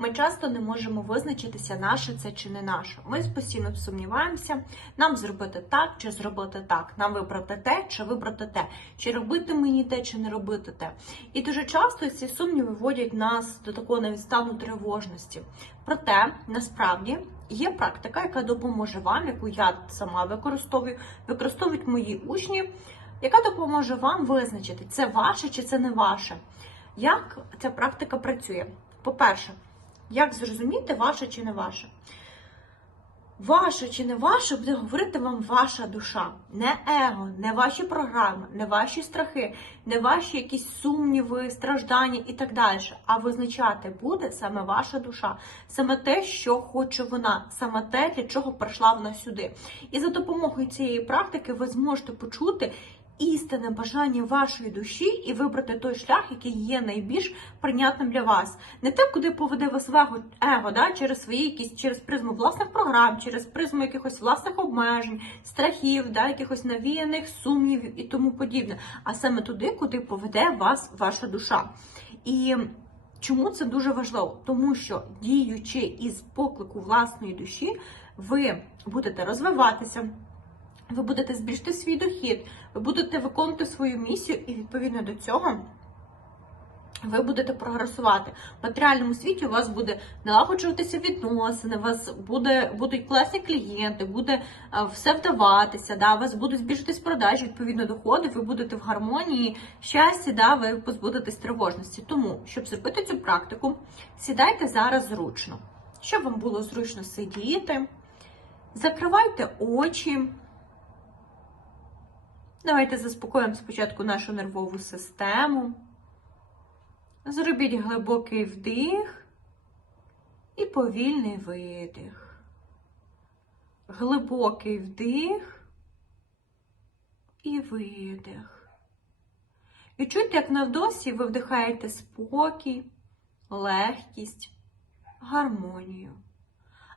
Ми часто не можемо визначитися, наше це чи не наше. Ми постійно сумніваємося, нам зробити так чи зробити так, нам вибрати те чи вибрати те, чи робити мені те, чи не робити те. І дуже часто ці сумніви вводять нас до такого навіть стану тривожності. Проте насправді є практика, яка допоможе вам, яку я сама використовую, використовують мої учні, яка допоможе вам визначити, це ваше чи це не ваше. Як ця практика працює? По-перше, як зрозуміти, ваше чи не ваше? Ваше чи не ваше буде говорити вам ваша душа, не его, не ваші програми, не ваші страхи, не ваші якісь сумніви, страждання і так далі. А визначати буде саме ваша душа, саме те, що хоче вона, саме те, для чого прийшла вона сюди. І за допомогою цієї практики ви зможете почути істинне бажання вашої душі і вибрати той шлях, який є найбільш прийнятним для вас. Не те, куди поведе вас его, да, через свої якісь через призму власних програм, через призму якихось власних обмежень, страхів, да, якихось навіяних сумнівів і тому подібне, а саме туди, куди поведе вас ваша душа. І Чому це дуже важливо? Тому що діючи із поклику власної душі, ви будете розвиватися, ви будете збільшити свій дохід, ви будете виконувати свою місію, і відповідно до цього ви будете прогресувати. В матеріальному світі у вас буде налагоджуватися відносини, у вас буде, будуть класні клієнти, буде е, все вдаватися, да, у вас будуть збільшитись продажі, відповідно доходи, ви будете в гармонії, щасті, да, ви позбудетесь тривожності. Тому, щоб зробити цю практику, сідайте зараз зручно, щоб вам було зручно сидіти, закривайте очі. Давайте заспокоїмо спочатку нашу нервову систему. Зробіть глибокий вдих і повільний видих. Глибокий вдих і видих. Відчуйте, як на вдосі ви вдихаєте спокій, легкість, гармонію.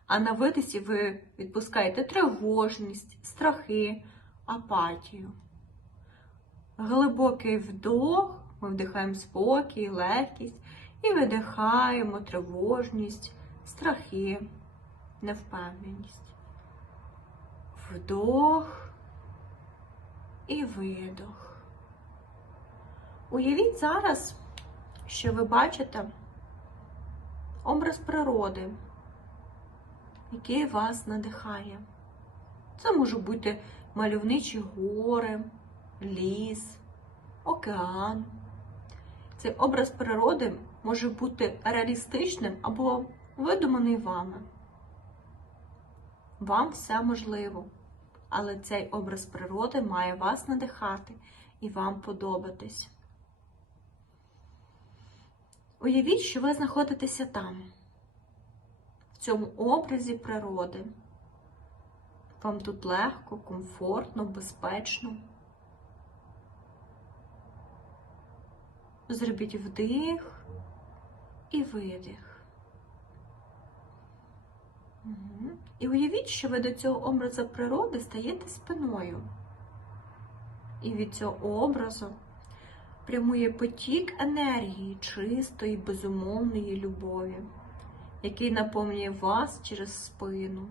А на видисі ви відпускаєте тривожність, страхи, апатію. Глибокий вдох. Ми вдихаємо спокій, легкість і видихаємо тривожність, страхи, невпевненість. Вдох і видох. Уявіть зараз, що ви бачите образ природи, який вас надихає. Це можуть бути мальовничі гори, ліс, океан. Цей образ природи може бути реалістичним або видуманий вами. Вам все можливо, але цей образ природи має вас надихати і вам подобатись. Уявіть, що ви знаходитеся там, в цьому образі природи. Вам тут легко, комфортно, безпечно. Зробіть вдих і видих. І уявіть, що ви до цього образу природи стаєте спиною. І від цього образу прямує потік енергії чистої, безумовної любові, який наповнює вас через спину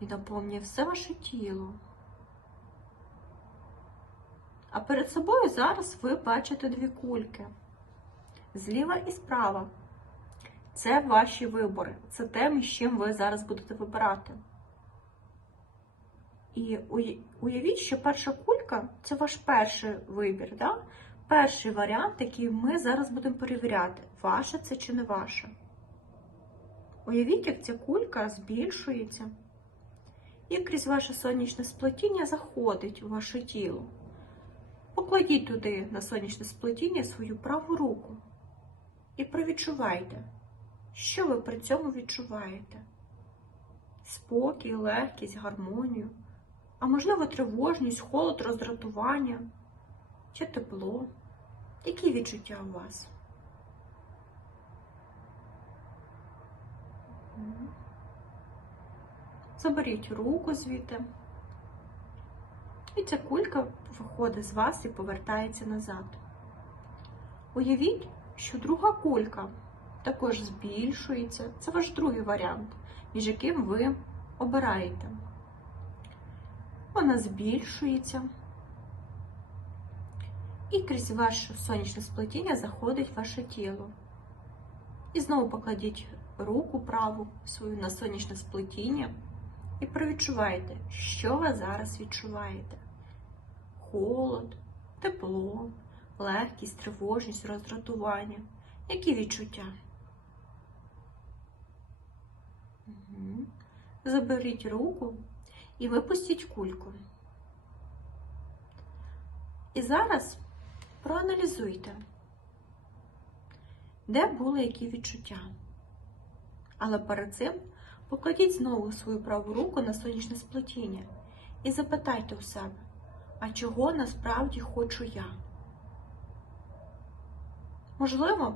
і наповнює все ваше тіло. А перед собою зараз ви бачите дві кульки. Зліва і справа. Це ваші вибори. Це те, між чим ви зараз будете вибирати. І уявіть, що перша кулька це ваш перший вибір. Да? Перший варіант, який ми зараз будемо перевіряти, ваше це чи не ваше. Уявіть, як ця кулька збільшується і крізь ваше сонячне сплетіння заходить у ваше тіло. Покладіть туди на сонячне сплетіння свою праву руку і провідчувайте, що ви при цьому відчуваєте. Спокій, легкість, гармонію, а можливо, тривожність, холод, роздратування чи тепло. Які відчуття у вас? Заберіть руку звідти. І ця кулька виходить з вас і повертається назад. Уявіть, що друга кулька також збільшується. Це ваш другий варіант, між яким ви обираєте. Вона збільшується. І крізь ваше сонячне сплетіння заходить ваше тіло. І знову покладіть руку праву свою на сонячне сплетіння і провідчувайте, що ви зараз відчуваєте: холод, тепло, легкість, тривожність, роздратування. Які відчуття? Заберіть руку і випустіть кульку. І зараз проаналізуйте, де були які відчуття. Але перед цим покладіть знову свою праву руку на сонячне сплетіння і запитайте у себе, а чого насправді хочу я? Можливо,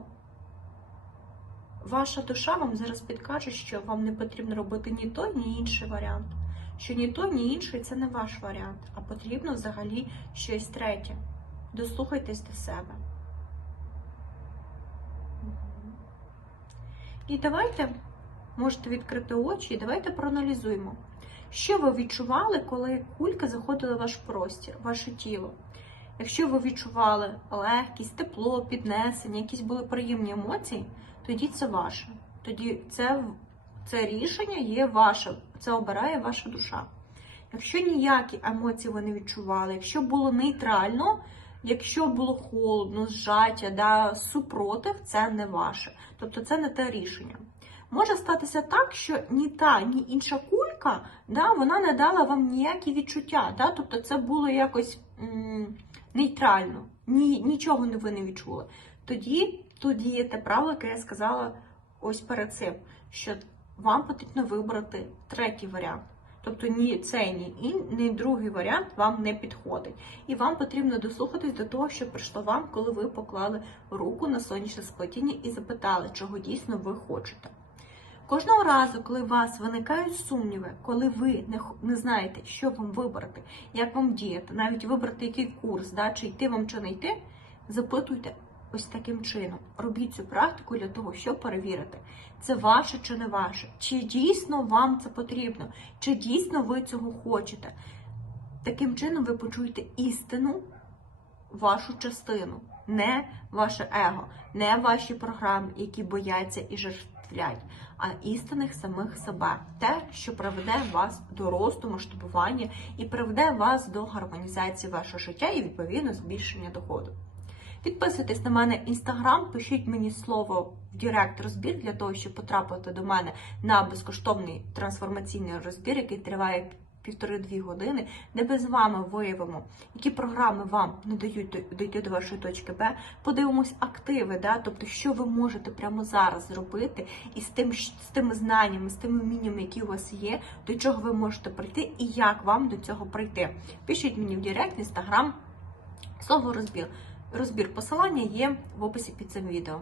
ваша душа вам зараз підкаже, що вам не потрібно робити ні той, ні інший варіант. Що ні той, ні інший це не ваш варіант, а потрібно взагалі щось третє. Дослухайтесь до себе. І давайте можете відкрити очі, і давайте проаналізуємо, що ви відчували, коли кулька заходила в ваш простір, ваше тіло. Якщо ви відчували легкість, тепло, піднесення, якісь були приємні емоції, тоді це ваше. Тоді це, це рішення є ваше, це обирає ваша душа. Якщо ніякі емоції ви не відчували, якщо було нейтрально, якщо було холодно, зжаття, да, супротив, це не ваше. Тобто це не те рішення. Може статися так, що ні та, ні інша кулька, да, вона не дала вам ніякі відчуття. Да? Тобто це було якось м- нейтрально, ні, нічого ви не відчули. Тоді тут діє те правило, яке я сказала ось перед цим, що вам потрібно вибрати третій варіант. Тобто ні цей, ні, ні другий варіант вам не підходить. І вам потрібно дослухатись до того, що прийшло вам, коли ви поклали руку на сонячне сплетіння і запитали, чого дійсно ви хочете. Кожного разу, коли у вас виникають сумніви, коли ви не, не знаєте, що вам вибрати, як вам діяти, навіть вибрати який курс, да, чи йти вам чи не йти, запитуйте ось таким чином. Робіть цю практику для того, щоб перевірити, це ваше чи не ваше, чи дійсно вам це потрібно, чи дійсно ви цього хочете. Таким чином ви почуєте істину, вашу частину, не ваше его, не ваші програми, які бояться і жертвлять, а істинних самих себе, те, що приведе вас до росту, масштабування і приведе вас до гармонізації вашого життя і відповідно збільшення доходу. Підписуйтесь на мене в інстаграм, пишіть мені слово в Директ розбір для того, щоб потрапити до мене на безкоштовний трансформаційний розбір, який триває півтори-дві години, де ми з вами виявимо, які програми вам не дають до- до вашої точки Б. Подивимось активи, да? тобто, що ви можете прямо зараз зробити, і з тим з тими знаннями, з тими вміннями, які у вас є, до чого ви можете прийти і як вам до цього прийти. Пишіть мені в Директ, інстаграм, слово розбір. Розбір посилання є в описі під цим відео.